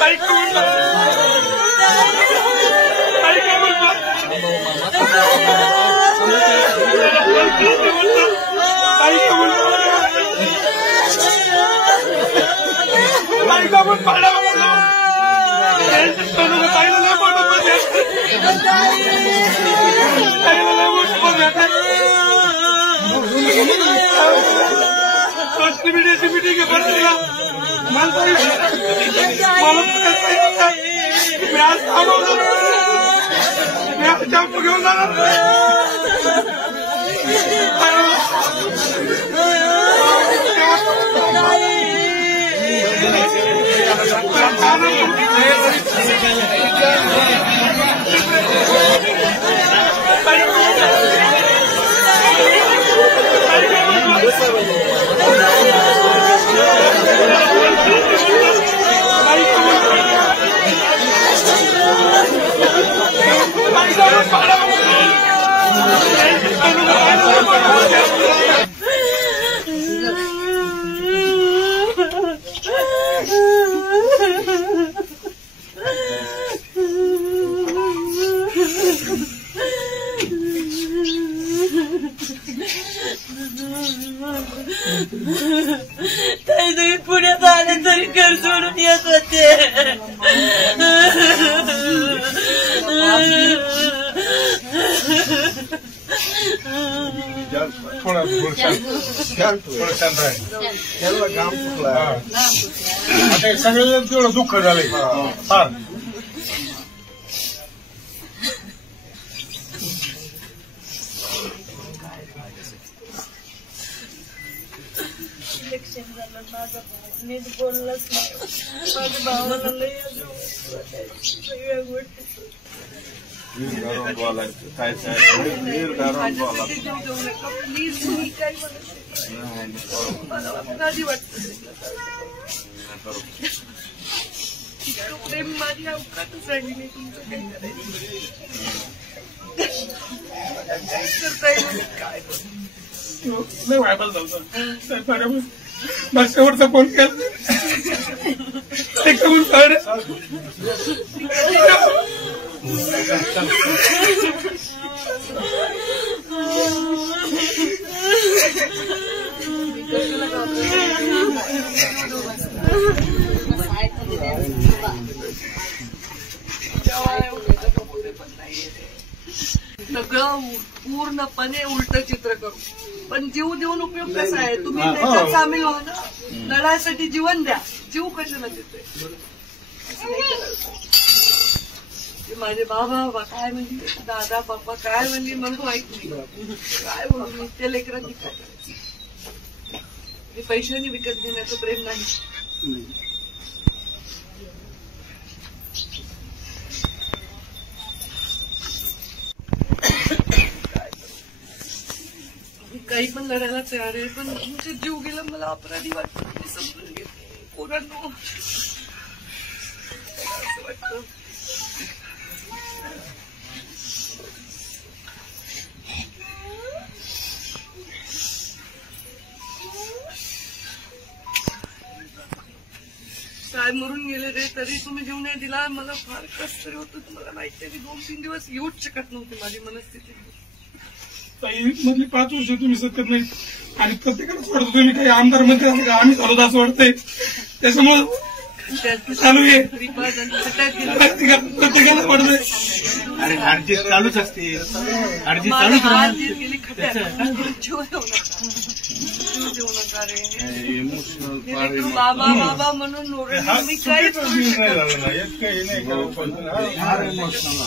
ताई तुम्ही पुण्यात आले तरी घर सोडून येत होते. थोडा शांत राहील. काम चुकला आता सगळं तेवढं दुःख झालंय फार. इलेक्शन झालं माझा नीट बोललाच नाही. माझ्या भावाला लई सगळ्या गोष्टी काय प्लीज तुम्ही काय मला आधी वाटतं प्रेम माझी अवकातच राहिली नाही. तुमचं काही करायचं काय लय व्हायबल झालं शेवटचा फोन केला सगळं पूर्णपणे उलट चित्र करू. पण जीव देऊन उपयोग कसा आहे. तुम्ही त्याच्यात सामील व्हा ना. लढाईसाठी जीवन द्या. जीव कशाला देतोय. माझे बाबा काय म्हणली दादा पप्पा काय म्हणली मला माहित नाही. काय बोलू मी त्या लेकरांनी काय करायचं. हे पैशाने विकत घेण्याचं प्रेम नाही. काही पण लढायला तयार आहे. पण तुमचा जीव गेला मला अपराधी वाटतं. मी समजून घेते पोरांनो असं वाटतं. साहेब मरून गेले रे तरी तुम्ही जीव नाही दिला. मला फार कष्ट तरी होतं. तुम्हाला माहिती आहे मी 2-3 दिवस येऊच शकत नव्हते. माझी मनस्थिती मधली 5 वर्ष तुम्ही सत्तेत नाही आणि प्रत्येकालाच वाटतं तुम्ही काही आमदार मंत्री असं का आम्ही चालवत असं वाटतंय. त्याच्यामुळे चालू आहे प्रत्येकाला वाटतंय. अरे अर्जी चालूच असते. अर्जी गेली जीव देऊ नका रे. बाबा बाबा म्हणून मी काहीच नाही झालं ना. इतकंही नाही. फार इमोशनल